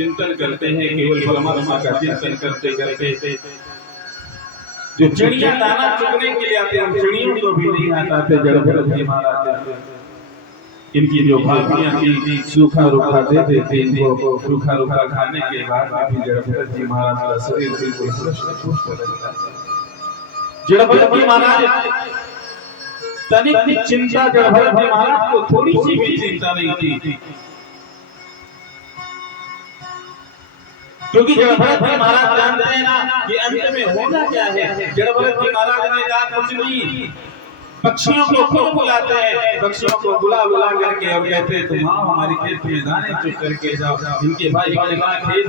चिंतन करते हैं, केवल परमात्मा का चिंतन करते करते जो चिड़िया दाना चुगने के लिए आते हैं, चिड़ियों को भी नहीं आते। जड़ भरत जी महाराज इनकी जो भातियां थी सूखा रूखा दे देते, इनको सूखा रूखा खाने के बाद भी जड़ भरत जी महाराज का शरीर बिल्कुल पुष्ट रहता है। जड़ भरत जी महाराज तनिक भी चिंता, जड़ भरत जी महाराज को थोड़ी सी भी चिंता नहीं थी, क्योंकि जड़ भरत जी महाराज जानते हैं ना कि अंत में होना क्या है। जड़ भरत जी महाराज ने कहा कुछ नहीं, पक्षियों को खूब बुलाते हैं, पक्षियों को बुला बुला करके और कहते हैं तुम आओ हमारी खेत में दाने चुग करके जाओ। इनके भाई ने कहा खेत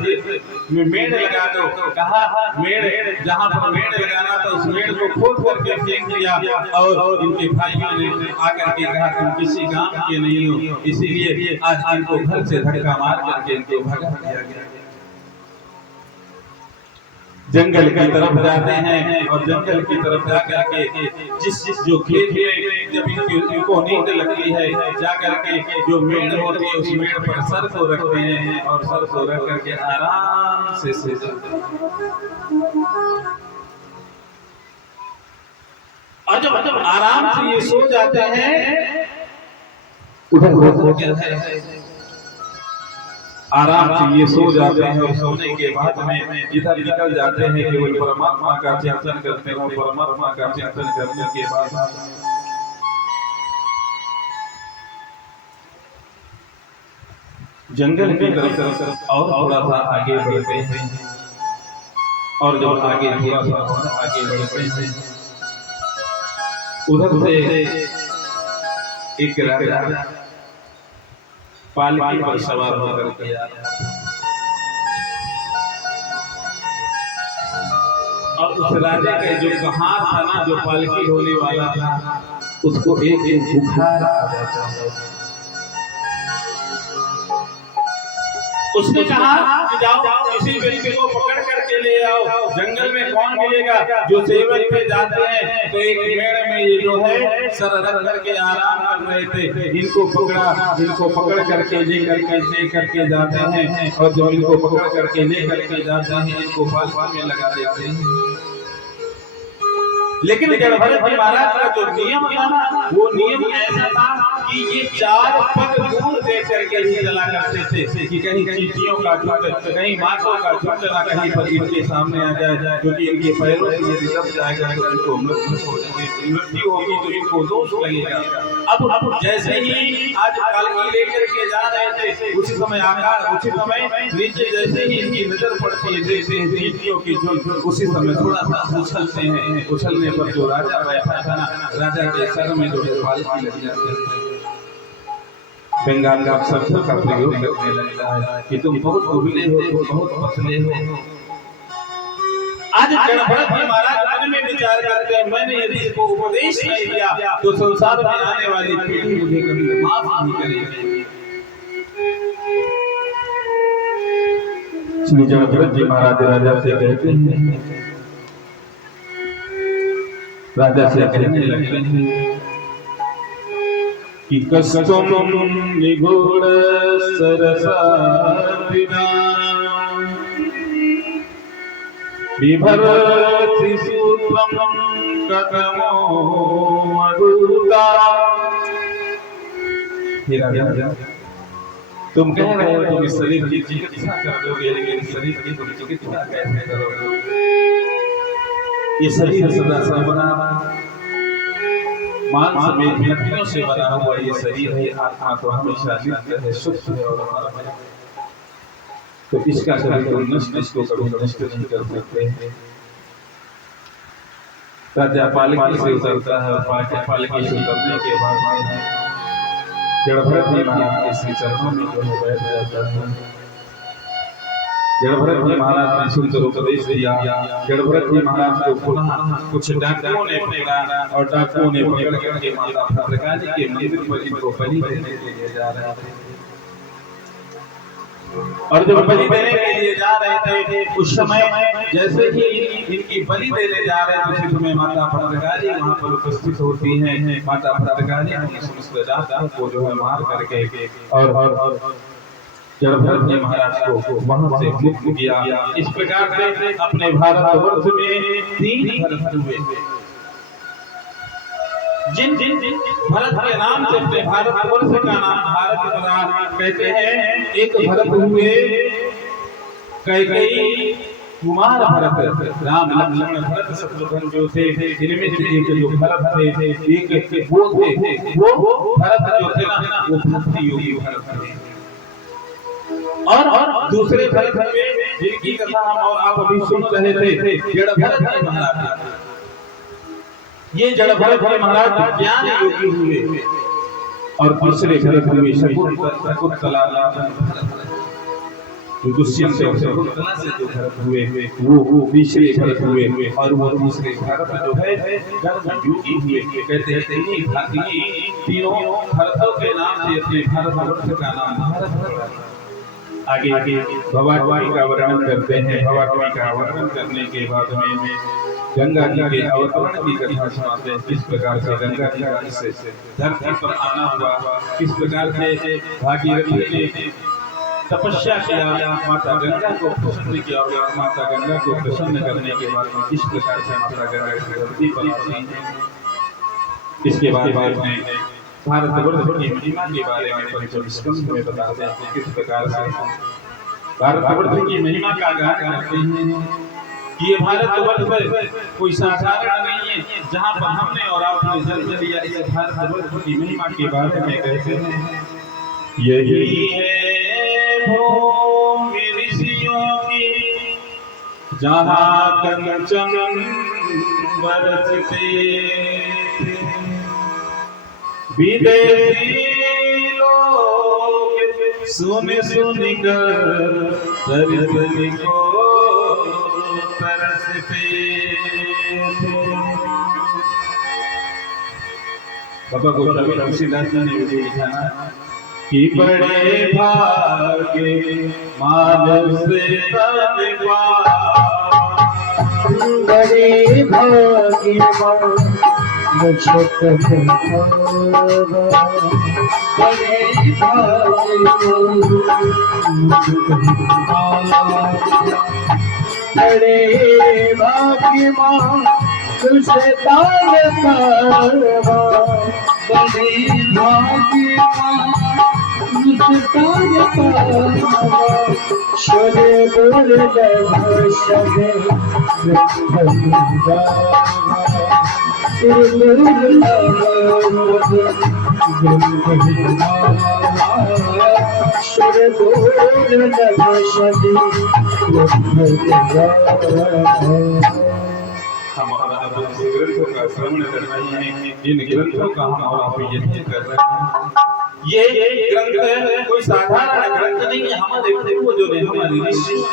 में मेड़ लगा दो, कहा मेड़, जहाँ पर मेड़ लगाना था उस मेड़ को खोद करके फेंक दिया। और इनके भाइयों ने आकर के कहा तुम किसी काम के नहीं हो, इसीलिए आज इनको घर से धक्का मार करके इनको भगा दिया गया। जंगल की तरफ जाते हैं और जंगल की तरफ जाकर के जिस जो खेत में जब इनको नींद लगती है, जाकर के जो मेड़ होती है उस मेड़ पर सर को रखते हैं और सर को रख करके आराम से सो जाते हैं। और जब आराम से ये सो जाते हैं, उधर आराम से ये सो जाते हैं और सोने के बाद में इधर निकल जाते हैं, केवल परमात्मा का चिंतन करते हैं। परमात्मा का चिंतन करने के बाद जंगल की तरफ और थोड़ा सा आगे बढ़ते हैं। और जब आगे थोड़ा सा आगे बढ़ते हैं, उधर से एक राजा पालकी पर सवार होकर के और उस राजा के जो कहार था ना, जो पालकी होने वाला था, उसको एक बुखार आ जाता है। उसने कहा कि जाओ किसी व्यक्ति को पकड़ करके ले आओ। जंगल में कौन मिलेगा, जो सेवक पे जाते हैं तो एक पेड़ में ये जो है सर रख करके आराम कर रहे थे, इनको पकड़ करके ले करके जाते हैं। और जब इनको पकड़ करके ले करके जाते हैं, इनको पालकी में लगा देते हैं। लेकिन जड़ भरत जी महाराज का जो नियम था ना, वो नियम ऐसा था कि ये 4 पग दूर दे करके ही चला करते थे कि कहीं चींटियों का झुंड, कहीं माखों का झुंड ना कहीं पर इनके सामने आ जाए, क्योंकि इनके पैरों से यदि दब जाएगा तो इनको मृत्यु होगी, तो इनको दोष लगेगा। अब जैसे ही आज पालकी लेकर के जा रहे थे, उसी समय नीचे जैसे ही इनकी नजर पड़ती है चींटियों की झुंड, उसी समय थोड़ा सा उछलते हैं। उछलने पर जो राजा बैठा था ना, राजा के सर में जो पालकी लग जाती है। बंगाल का शब्द का प्रयोग करने लगता है कि तुम बहुत दुबले हो, तुम बहुत पतले हो। आज जड़ भरत जी महाराज मन में विचार करते हैं, मैंने यदि इसको उपदेश नहीं दिया तो संसार में आने वाली पीढ़ी मुझे कभी माफ नहीं करेगी। श्री जड़ भरत जी महाराज राजा से कहते हैं, राजा से कहने लगते हैं कि कस्तुम निगूढ़ सरसा बिभर्ति सूत्रम कदमो मधुता। तुम कह रहे हो तुम इस शरीर की चिकित्सा कर दोगे, लेकिन शरीर की तुम चिकित्सा कैसे करोगे? ये शरीर सदा से बना मांस में हड्डियों से बना हुआ ये शरीर है, आत्मा तो हमेशा नित्य है, शुद्ध है और अमर है। तो इसका कभी कोई नष्ट नहीं कर सकते हैं। राजा पालकी से उतरता है और पालकी से उतरने के बाद जड़ भरत जी महाराज के श्री चरणों में जो बैठ जाता है। जड़ भरत जी महाराज ने सुंदर उपदेश दिया। जड़ भरत जी महाराज को पुनः कुछ डाकुओं ने पकड़ा और डाकुओं ने पकड़ करके माता भद्रकाली के मंदिर पर इनको बलि देने के लिए जा रहे थे। और जब बलि देने के लिए जा रहे थे, उस समय जैसे ही इनकी बलि देने जा रहे थे, उसी समय माता भद्रकाली वहां पर उपस्थित होती हैं। माता भद्रकाली ने समस्त डाकुओं को जो है मार करके और जड़ भरत जी महाराज को वहां से मुक्त किया। इस प्रकार से अपने भारतवर्ष में 3 भरत हुए। जिन जिन भरत के नाम से अपने भारतवर्ष का नाम भारत पड़ा कहते हैं, एक भरत हुए कैकेयी कुमार भरत, राम लक्ष्मण भरत शत्रुघ्न जो थे, इनमें से एक जो भरत थे, एक वो थे, वो भरत जो थे ना, वो भक्ति योगी भरत थे। और दूसरे भरत हुए जिनकी कथा हम और आप अभी सुन रहे थे, जड़ भरत जी महाराज। ये जड़ भरत जी महाराज ज्ञान योगी हुए। और दूसरे भरत हुए शकुंतला जो दुष्यंत से शकुंतला से जो भरत हुए, वो तीसरे भरत हुए। और वो दूसरे भरत जो है ज्ञान योगी हुए। कहते हैं तीनों भरतों के नाम से अपने भारतवर्ष का नाम भारत। आगे भवानी का वर्णन करते हैं। भवानी का वर्णन करने के बाद में गंगा जी के अवतरण की कथा सुनाते हैं। किस प्रकार से गंगा जी का से धरती पर आना हुआ, किस प्रकार से भागीरथी ने तपस्या किया, माता गंगा को प्रसन्न किया। और माता गंगा को प्रसन्न करने के बाद में किस प्रकार से माता गंगा की धरती पर आती है। इसके बाद में भारतवर्ष की महिमा के बारे में पंचम स्कंध में बताते हैं किस प्रकार से भारतवर्ष की महिमा का गान करते हैं कि ये भारतवर्ष कोई साधारण नहीं है जहाँ पर हमने और आपने जन्म लिया। इस भारतवर्ष की महिमा के बारे में कहते हैं, यही है भूमि ऋषियों की जहाँ कंचन बरसते, विदेशी लोग सुन सुन कर दर्शन को तरसते। बाबा गोसावी तुलसीदास जी ने मुझे लिखा ना कि बड़े भाग्य मानस तन पाए, बड़े भाग्य बड़े भाग्यवान तुझे दान करवा, बड़े भाग्यवान तुझे दान करवा, शरे दुर्लभ शरे ग्रंथों का श्रवण कर रहे हैं, इन ग्रंथों का हम और आप यज्ञ कर रहे हैं। ये ग्रंथ कोई साधारण ग्रंथ नहीं है। हमारे पूर्वजों ने, हमारे ऋषियों ने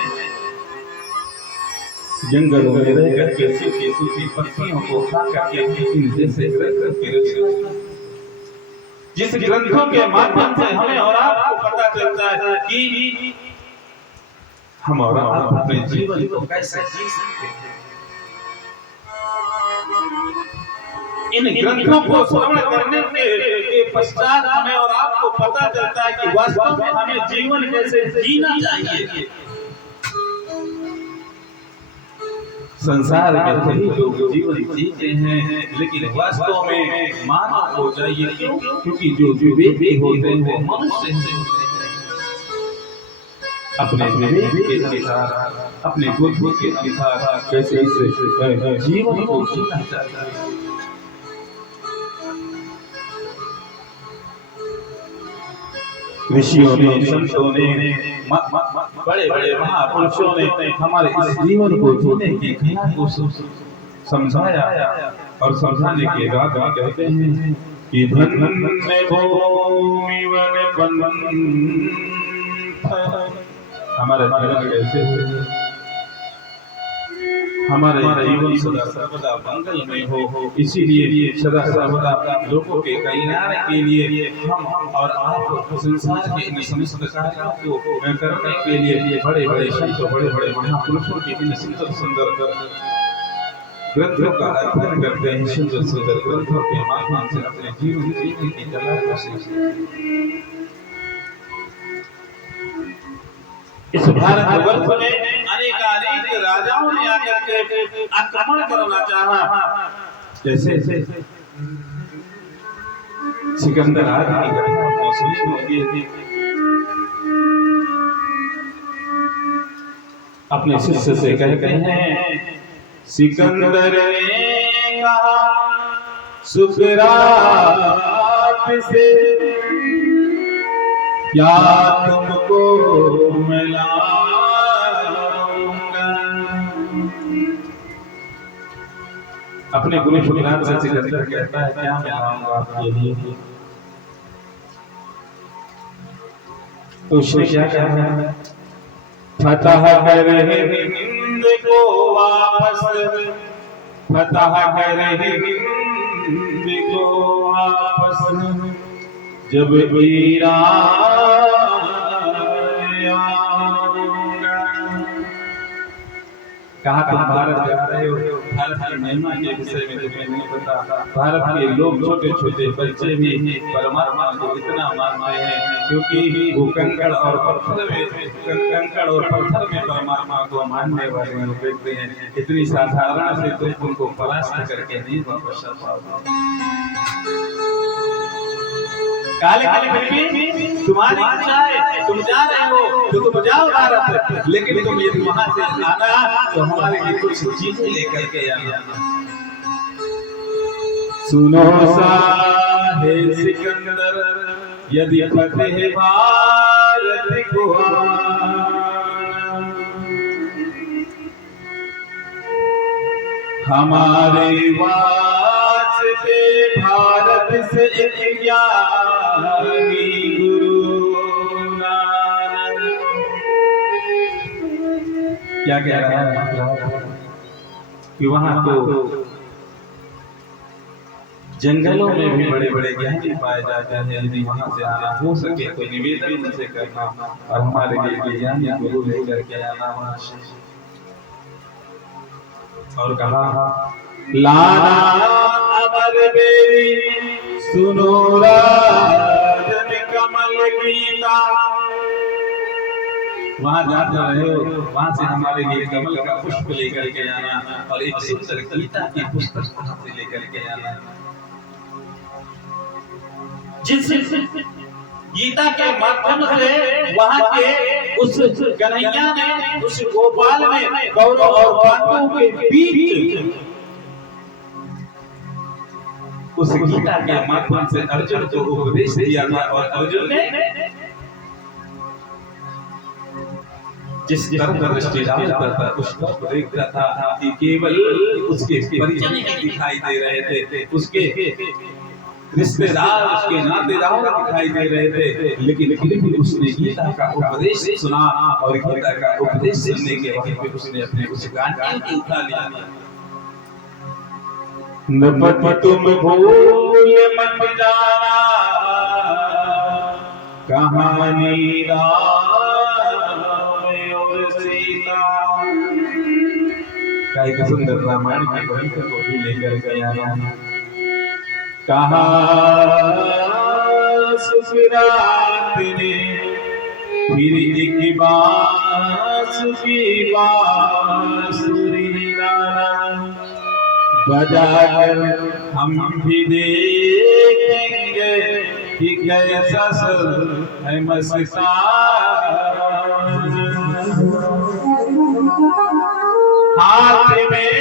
जंगलों में रह करके सूखी पत्तियों को खा करके इन जैसे ग्रंथ के रचे। जिस ग्रंथों के माध्यम से हमें और आपको पता चलता है कि हम और आप अपने जीवन को कैसे जी सकते हैं। इन ग्रंथों को श्रवण करने के पश्चात हमें और आपको पता चलता है कि वास्तव में हमें जीवन कैसे जीना चाहिए। संसार में सभी लोग जीवन जीते हैं, लेकिन वास्तव में मानव हो चाहिए। क्यों? क्योंकि जो विवेकी होते हैं वो मनुष्य होते हैं। अपने विवेक के अनुसार, अपने बुद्धि के अनुसार कैसे जीवन को जीना चाहिए। ऋषियों ने, संतों ने, बड़े बड़े महापुरुषों ने हमारे इस जीवन को जीने की कला को समझाया। और समझाने के बाद कहते हैं कि धन्य भूमि वन बंधन, हमारा जीवन कैसे हमारे जीवन सदा सर्वदा मंगल में हो। इसीलिए सदा सर्वदा लोगों के कल्याण के लिए हम और आप संसार के इन समस्त कार्यों को करने के लिए बड़े बड़े संतों, बड़े बड़े महापुरुषों की इन सुंदर सुंदर ग्रंथों का अध्ययन करते हैं। सुंदर सुंदर ग्रंथों के माध्यम से अपने जीवन जीने की कला को सीखते हैं। इस भारतवर्ष में अनेक राजाओं ने आकर के आक्रमण करना चाहा, जैसे सिकंदर आदि की घटना आपने सुनी होगी। अपने शिष्य से कहते हैं, सिकंदर ने कहा सुकरात से, क्या तुमको मिलाऊंगा। अपने गुरु सुकरात से सिकंदर कहता है, क्या मिलाऊंगा आपके लिए। तो उसने क्या कहा, फतह कर हिंद को वापस, फतह कर हिंद को वापस, जब कहा तुम भारत जा रहे हो, भारत की महिमा के विषय में तुम्हें नहीं पता। भारत के लोग छोटे छोटे बच्चे भी परमात्मा को इतना मानते हैं, क्योंकि वो कंकड़ और पत्थर में परमात्मा को मानने वाले लोग देखते हैं। इतनी साधारण से तुम उनको परास्त करके नहीं वापस आ पाओगे। काले काले तुम्हारी इच्छा है, तुम जा रहे हो तो तुम जाओ भारत, लेकिन तुम यदि वहां से आना तो हमारे लिए कुछ चीजें लेकर के आना। सुनो साहे सिकंदर, यदि फतेह भारत को हमारे वास्ते भारत से एक ज्ञानी गुरु नानक। क्या कह रहा है कि वहां तो जंगलों में भी बड़े बड़े ज्ञानी पाए जाते हैं। यदि वहां से आना हो सके तो निवेदन उनसे करना और हमारे लिए ज्ञानी गुरु लेकर के आना वहां से। और कहा, लाना अमर बेरी सुनो राजन कमल गीता। वहां जा रहे हो, वहां से हमारे लिए कमल का पुष्प लेकर के आना और एक सुंदर गीता की पुस्तक वहां से लेकर के आना। जिस गीता के माध्यम से वहां के उस कन्हैया ने, उस गोपाल ने कौरव और पांडवों के बीच उस गीता के माध्यम से अर्जुन को उपदेश दिया था, और अर्जुन ने जिस तरफ दृष्टि डालता था उस तरफ देखता था कि केवल उसके परिजन ही दिखाई दे रहे थे, उसके रिश्तेदार, उसके नातेदार दिखाई दे रहे थे, लेकिन फिर भी उसने गीता का उपदेश सुना और गीता का उपदेश सुनने के बाद उसने अपने उस गांधी को उठा लिया। नपत तुम भूल मत जाना, कहानी राम और सीता का एक सुंदर रामायण के ग्रंथ को भी लेकर के आया। कहा सुकरात ने फिर एक बांसुरी गाना बजाकर हम भी देखेंगे कि कैसा है मस्ताना। हाथ में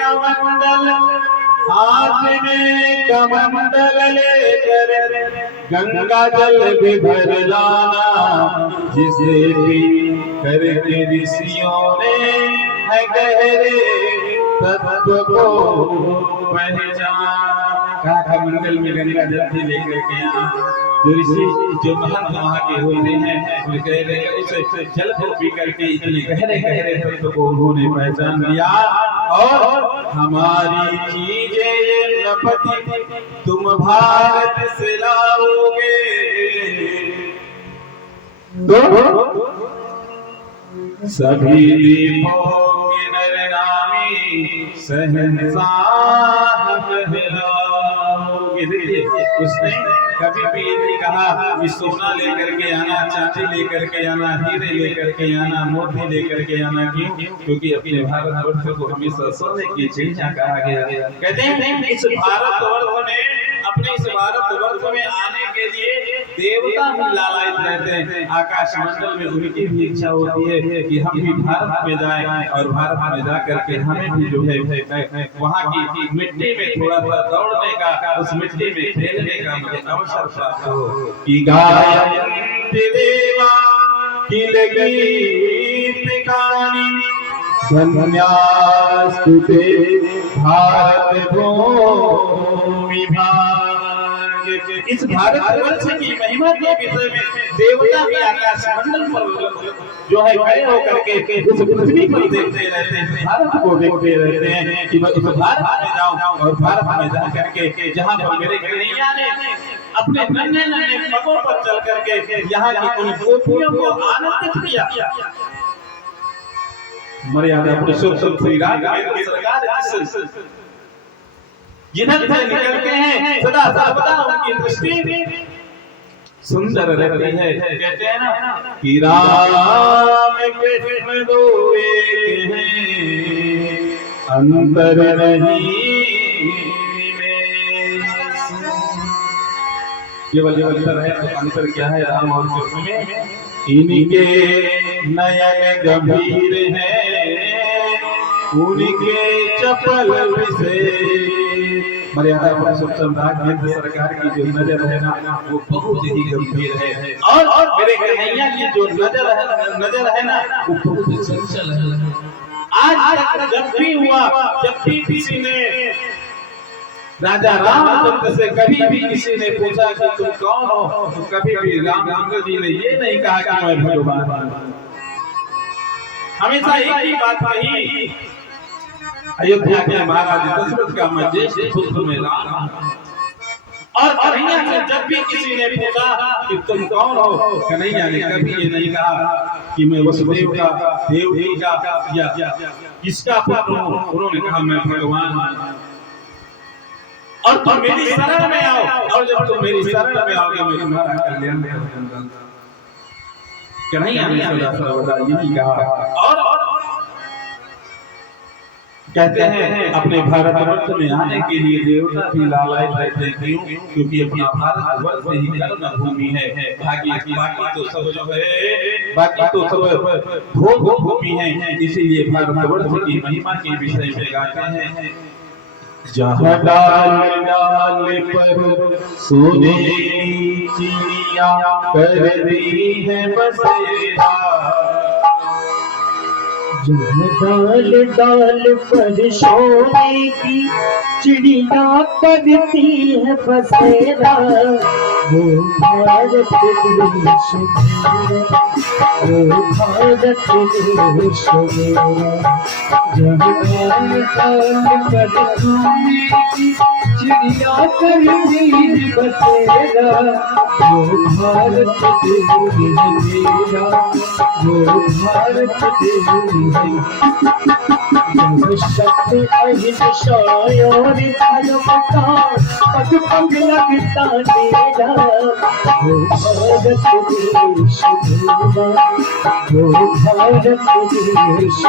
कमंडल, हाथ में कमंडल लेकर गंगा जल भी भर लाना, जिसे भी करके ऋषियों ने है गहरे तत्व को पहचाना। कमंडल में गंगा जल भी लेकर के आना। जो ऋषि, जो महंत वहाँ के होते हैं, वो कह रहे हैं उसे जल को पी करके इतने गहरे गहरे तत्व को उन्होंने पहचान लिया। और हमारी चीजें ये नपति तुम भारत से लाओगे तो सभी दीपों के नर नामी शहंशाह कहलाओगे। देखिए उसने कभी भी ये नहीं कहा कि सोना लेकर के आना, चांदी लेकर के आना, हीरे लेकर के आना, मोती लेकर के आना। क्यों? क्योंकि अपने भारतवर्ष को हमेशा सोने की चिड़िया कहा गया। कहते हैं इस भारतवर्ष में, अपने इस भारतवर्ष में आने के लिए देवता भी लालायित रहते हैं। आकाश मंडल में उनकी भी इच्छा होती है कि हम भी भारत में जाएं और भारत में जा करके हमें भी जो है वहाँ की मिट्टी में थोड़ा सा दौड़ने का, उस मिट्टी में खेलने का मुझे अवसर प्राप्त हो। कि गायन्ति देवा किल गीत गानि, धन्यास्तु ते भारत भूमि भाग्य। इस भारतवर्ष की महिमा के विषय में देवता भी आकाश मंडल पर जो है खड़े होकर के उस पृथ्वी को देखते रहते हैं, भारत को देखते रहते हैं कि मैं उस भारत में जाऊं और भारत में जा करके जहां पर मेरे कन्हैया ने अपने नन्हे नन्हे पगों पर चल करके यहाँ की उन गोपियों को आनंदित किया। मर्यादा पुरुषोत्तम श्री राघवेंद्र सरकार जिधर से निकलते हैं सदा सर्वदा उनकी दृष्टि सुंदर रहती है। कहते हैं ना कि राम कृष्ण दो एक हैं, अंतर नहीं केवल अंतर है। तो अंतर क्या है राम और कृष्ण में? इनके नयन गंभीर हैं, उनके चपल विशेष। मर्यादा पुरुषोत्तम राघवेंद्र सरकार की जो नजर है ना वो बहुत ही गंभीर है, और मेरे कन्हैया की जो नजर है ना वो बहुत चंचल है। आज तक जब भी हुआ, जब भी किसी ने राजा रामचंद्र से कभी भी किसी ने पूछा कि तुम कौन हो, तो कभी भी रामचंद्र जी ने ये नहीं कहा कि मैं भगवान हूं। हमेशा एक ही बात कही, अयोध्या के महाराज दशरथ का मैं ज्येष्ठ पुत्र में राम। और कन्हैया से जब भी किसी ने पूछा कि तुम कौन हो, कन्हैया ने कभी ये नहीं कहा कि मैं वसुदेव का, देवकी का या किसका पुत्र हूं। उन्होंने कहा मैं भगवान हूं और तुम मेरी शरण में आओ, और जब तुम मेरी शरण में आओगे मैं तुम्हारा कल्याण करूंगा। कन्हैया ने सदा सर्वदा यही कहा। और कहते हैं अपने भारतवर्ष में आने के लिए देवता भी लालायित रहते हैं। क्यों? क्योंकि अपना भारतवर्ष ही कर्म भूमि है। बाकी तो सब जो है, बाकी तो सब भोग भूमि है। इसीलिए भारतवर्ष की महिमा के विषय में गाते हैं। जहाँ डाल डाल पर सोने की चिड़िया कर दी है बसेरा, जहाँ डाल डाल पर सोने की चिड़िया करती है बसेरा, वो भारत देश मेरा, वो भारत देश मेरा। जहाँ डाल डाल पर सोने की चिड़िया करती है बसेरा, वो भारत देश मेरा, वो भारत देश। शक्ति अहिंसायों धर्म का पग पग लगता मेरा, वो भारत देश मेरा, वो भारत देश।